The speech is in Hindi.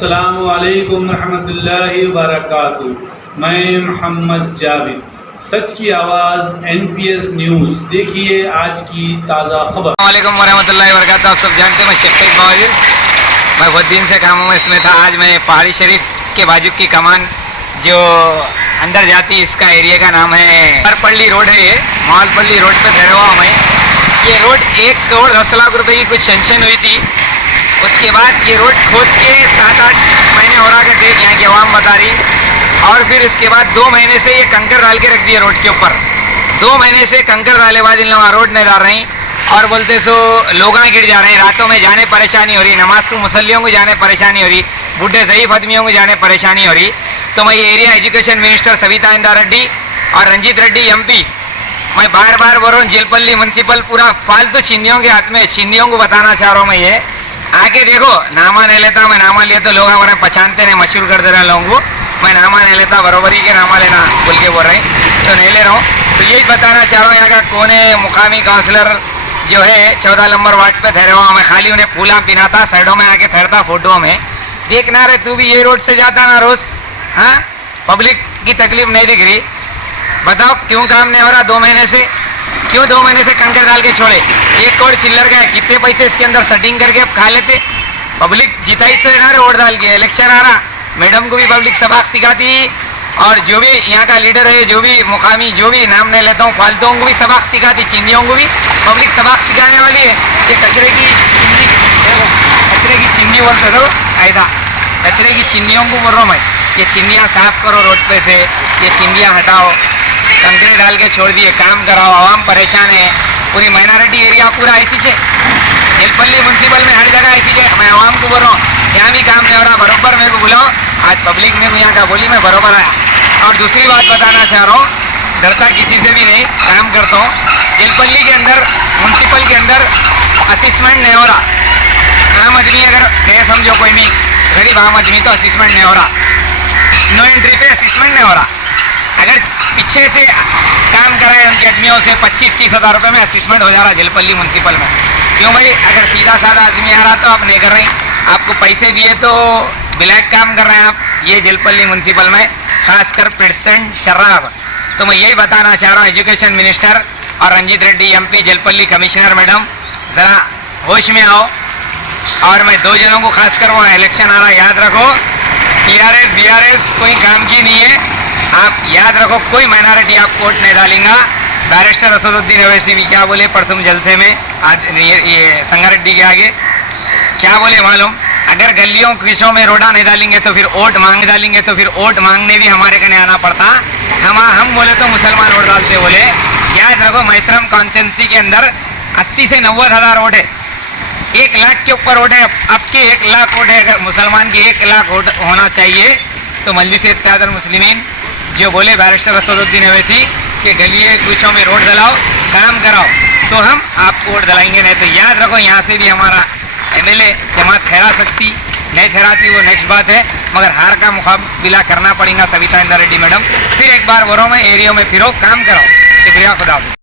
अस्सलामु अलैकुम रहमतुल्लाहि व बरकातुहू। मैं मोहम्मद जावेद, सच की आवाज़ NPS न्यूज़। देखिए आज की ताज़ा खबर। अस्सलामुअलैकुम वरहमतुल्लाहि वबरकातुहू। आप सब जानते हैं मैं शेख सईद बाजिर, मैं बहुत दिन से कामों में इसमें था। आज मैं पहाड़ी शरीफ के बाजू की कमान जो अंदर जाती है, इसका एरिया का नाम है मालपल्ली रोड है। ये मालपल्ली रोड पे ठहरा हुआ मैं। ये रोड 1 करोड़ 10 लाख रुपए की कुछ सेंक्शन हुई थी। उसके बाद ये रोड खोद के 7-8 महीने हो रहा थे, यहाँ की आवाम बता रही। और फिर उसके बाद 2 महीने से ये कंकर डाल के रख दिए रोड के ऊपर। 2 महीने से कंकर डाले बाद इन लोग रोड नहीं डाल रही और बोलते सो लोग गिर जा रहे हैं। रातों में जाने परेशानी हो रही, नमाज को मुसल्लियों को जाने परेशानी हो रही, बूढ़े ज़ईफ़ आदमियों को जाने परेशानी हो रही। तो मैं ये एरिया एजुकेशन मिनिस्टर सविता इंदा रेड्डी और रंजीत रेड्डी MP, मैं बार बार बोल रहा हूँ, जेलपल्ली म्यूनसिपल पूरा फालतू चिंदियों के हाथ में। चिंदियों को बताना चाह रहा हूँ मैं, ये आके देखो। नामा नहीं लेता मैं, नामा लिए तो लोग हमारे पहचानते नहीं, मशहूर कर दे रहे हैं लोगों को। मैं नामा नहीं लेता, बरोबरी के नामा लेना बोल के बोल रहे हैं, तो नहीं ले रहा हूँ। तो यही बताना चाह रहा हूँ, यहाँ का कौन है मुकामी काउंसलर जो है 14 नंबर वार्ड पे ठहरे हुआ। मैं खाली उन्हें फूला पिनाता, साइडों में आके ठहरता फोटो में। देखना रे तू भी ये रोड से जाता ना रोज, हाँ? पब्लिक की तकलीफ नहीं दिख रही? बताओ क्यों काम नहीं हो रहा 2 महीने से? क्यों 2 महीने से कंकर डाल के छोड़े? 1 करोड़ चिल्लर गए, कितने पैसे इसके अंदर सेटिंग करके खा लेते। पब्लिक जिताई से ना रे वोट डाल के। इलेक्शन आ रहा, मैडम को भी पब्लिक सबक सिखाती और जो भी यहाँ का लीडर है, जो भी मुकामी, जो भी नाम नहीं लेता हूँ, फालतुओं को भी सबक सिखाती, चिंदियों को भी पब्लिक सबक सिखाने वाली है। कि कचरे की चिंदी बोलते तो ऐसा, कचरे की चिंदियों को बोल रहा हूँ मैं, ये चिंदियाँ साफ करो रोड पे से, ये चिंदियाँ हटाओ, कंकरे डाल के छोड़ दिए, काम कराओ। आवाम परेशान है, पूरी माइनॉरिटी एरिया पूरा ऐसी है। जेलपल्ली म्यूनसिपल में हर जगह ऐसी है। मैं आवाम को बोल रहा हूँ, यहाँ भी काम नहीं हो रहा, बरोबर मेरे को बुलाओ। आज पब्लिक ने यहाँ का बोली, मैं बरोबर आया। और दूसरी बात बताना चाह रहा हूँ, डरता किसी से भी नहीं, काम करता हूँ। जेलपल्ली के अंदर, म्यूनसिपल के अंदर असिस्मेंट नहीं हो रहा। आम आदमी अगर नहीं समझो, कोई नहीं, गरीब आम आदमी तो असिस्मेंट नहीं हो रहा। नो एंट्री पे असिस्मेंट नहीं हो रहा। अगर पीछे से काम कराए उनके आदमियों से 25-30 हज़ार रुपये में असिस्मेंट हो जा रहा जेलपल्ली म्यूनसिपल में। क्यों भाई? अगर सीधा साधा आदमी आ रहा तो आप नहीं कर रहे, आपको पैसे दिए तो ब्लैक काम कर रहे हैं आप। ये जेलपल्ली म्यूनसिपल में खासकर पेटेंट शराब। तो मैं यही बताना चाह रहा हूँ, एजुकेशन मिनिस्टर और Ranjit Reddy MP, Jalpally commissioner madam, ज़रा होश में आओ। और मैं 2 जनों को खासकर, वहाँ इलेक्शन आ रहा, याद रखो, TRS BRS कोई काम की नहीं है। आप याद रखो, कोई माइनॉरिटी आप वोट नहीं डालेंगा। बैरिस्टर असदुद्दीन अवैसी भी क्या बोले परसों जलसे में, आज ये संगारेड्डी के आगे क्या बोले मालूम? अगर गलियों किसों में रोडा नहीं डालेंगे तो फिर वोट मांग डालेंगे, तो फिर वोट मांगने भी हमारे कने आना पड़ता। हम बोले तो मुसलमान वोट डालते बोले। याद रखो, मैसरम कॉन्स्टिट्यूंसी के अंदर 80 से 90 हज़ार वोट है। 1 लाख के ऊपर वोट है। आपके 1 लाख वोट है, अगर मुसलमान के 1 लाख वोट होना चाहिए तो मजलिस इत्तेहादुल मुस्लिमीन जो बोले बैरिस्टर असदुद्दीन अवैसी कि गलियों कुछों में रोड डलाओ, काम कराओ, तो हम आपको वोट दिलाएंगे। नहीं तो याद रखो, यहाँ से भी हमारा MLA जमात ठहरा सकती, नहीं ठहराती वो नेक्स्ट बात है, मगर हार का मुकाबला करना पड़ेगा सविता इंदा रेड्डी मैडम। फिर एक बार बोलो, मैं एरिया में फिरो, काम कराओ। शुक्रिया, खुदा हाफिज़।